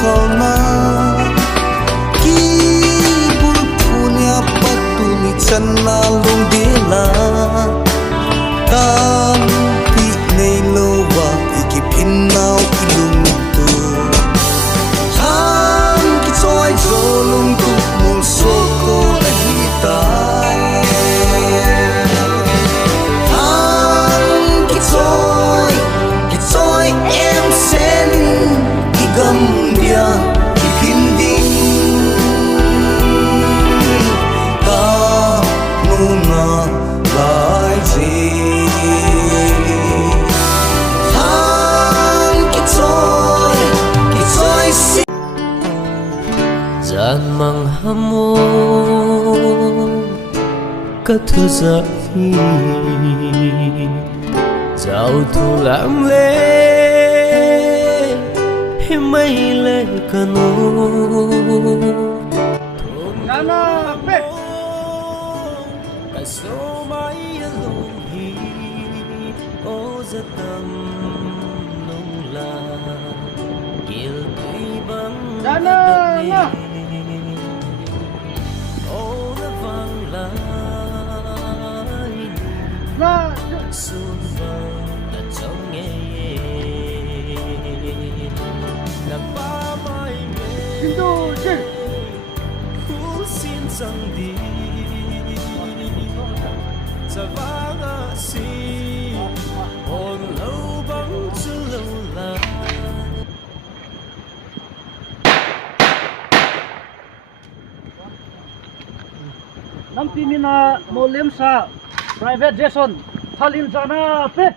kholna ki bul punya patuni channa lung dela kan pi nei lowa ikipin nau ilung tu han ki choi zolung tu mul so ko la hita han ki choi em sen igam dia ipin ding ka nuna lai ji han ki choi si gian mang hamu cất thư giấy dạo thu lãng lê mây lê cano cả số mãi lung hi ô giấc tâm nông la kiều tuy băng đất nê ô nó vang lại xuân vàng đã trong nghe là ba mai mê phú xin rằng đi giờ vang xì hồn lâu bóng chưa lâu là Nam Timina Molemsa Private Jason Thalin Jana Pe